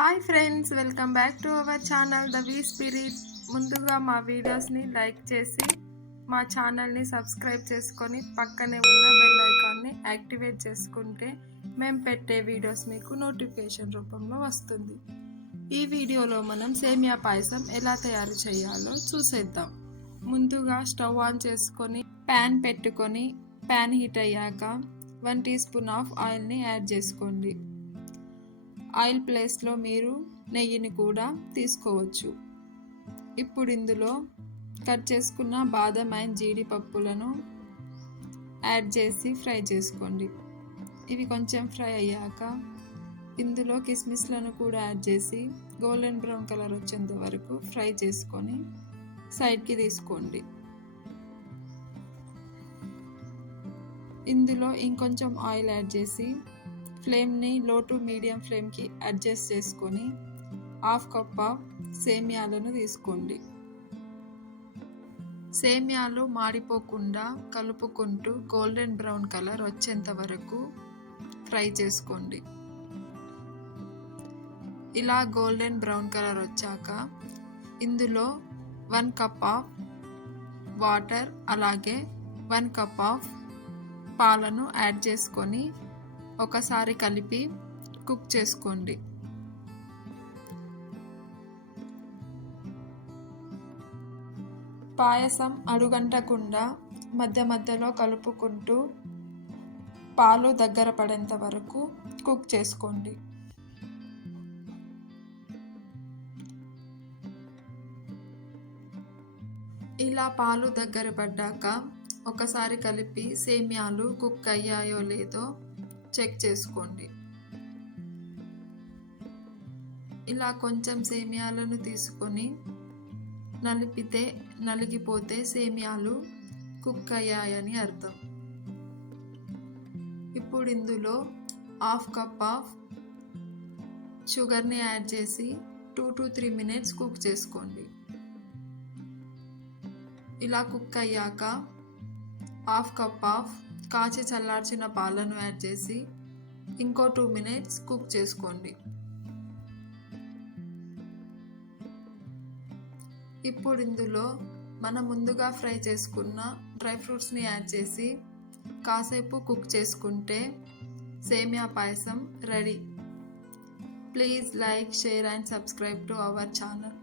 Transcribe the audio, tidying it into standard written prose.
Hi friends, welcome back to our channel the we spirit. ముందుగా మా వీడియోస్ని like చేసి మా ఛానల్ని సబ్స్క్రైబ్ చేసుకొని పక్కనే ఉన్న బెల్ ఐకాన్ని యాక్టివేట్ చేసుకుంటే మేము పెట్టే వీడియోస్ మీకు నోటిఫికేషన్ రూపంలో వస్తుంది. ఈ వీడియోలో మనం సేమియా పాయసం ఎలా తయారు చేయాలో చూసేద్దాం. ముందుగా స్టవ్ ఆన్ చేసుకొని ప్యాన్ పెట్టుకొని ప్యాన్ హీట్ అయ్యాక 1 టీ స్పూన్ ఆఫ్ ఆయిల్ని యాడ్ చేసుకోండి. ఆయిల్ ప్లేస్లో మీరు నెయ్యిని కూడా తీసుకోవచ్చు. ఇప్పుడు ఇందులో కట్ చేసుకున్న బాదం అండ్ జీడిపప్పులను యాడ్ చేసి ఫ్రై చేసుకోండి. ఇవి కొంచెం ఫ్రై అయ్యాక ఇందులో కిస్మిస్లను కూడా యాడ్ చేసి గోల్డెన్ బ్రౌన్ కలర్ వచ్చేంత వరకు ఫ్రై చేసుకొని సైడ్కి తీసుకోండి. ఇందులో ఇంకొంచెం ఆయిల్ యాడ్ చేసి ఫ్లేమ్ని లో టు మీడియం ఫ్లేమ్కి అడ్జస్ట్ చేసుకొని 1/2 కప్ ఆఫ్ సేమియాలను తీసుకోండి. సేమియాలు మాడిపోకుండా కలుపుకుంటూ గోల్డెన్ బ్రౌన్ కలర్ వచ్చేంత వరకు ఫ్రై చేసుకోండి. ఇలా గోల్డెన్ బ్రౌన్ కలర్ వచ్చాక ఇందులో 1 కప్ ఆఫ్ వాటర్ అలాగే 1 కప్ ఆఫ్ పాలను యాడ్ చేసుకొని ఒకసారి కలిపి కుక్ చేసుకోండి. పాయసం అడుగంటకుండా మధ్య మధ్యలో కలుపుకుంటూ పాలు దగ్గర పడేంత వరకు కుక్ చేసుకోండి. ఇలా పాలు దగ్గర పడ్డాక ఒకసారి కలిపి సేమియాలు కుక్ అయ్యాయో లేదో చెక్ చేసుకోండి. ఇలా కొంచెం సేమియాలను తీసుకొని నలిగిపోతే సేమియాలు కుక్ అయ్యాయని అర్థం. ఇప్పుడు ఇందులో 1/2 కప్ ఆఫ్ షుగర్ని యాడ్ చేసి 2 to 3 minutes కుక్ చేసుకోండి. ఇలా కుక్ అయ్యాక 1/2 కప్ ఆఫ్ కాచి చల్లార్చిన పాలను యాడ్ చేసి ఇంకో 2 minutes కుక్ చేసుకోండి. ఇప్పుడు ఇందులో మనం ముందుగా ఫ్రై చేసుకున్న డ్రై ఫ్రూట్స్ని యాడ్ చేసి కాసేపు కుక్ చేసుకుంటే semiya payasam ready. Please like, share and subscribe to our channel.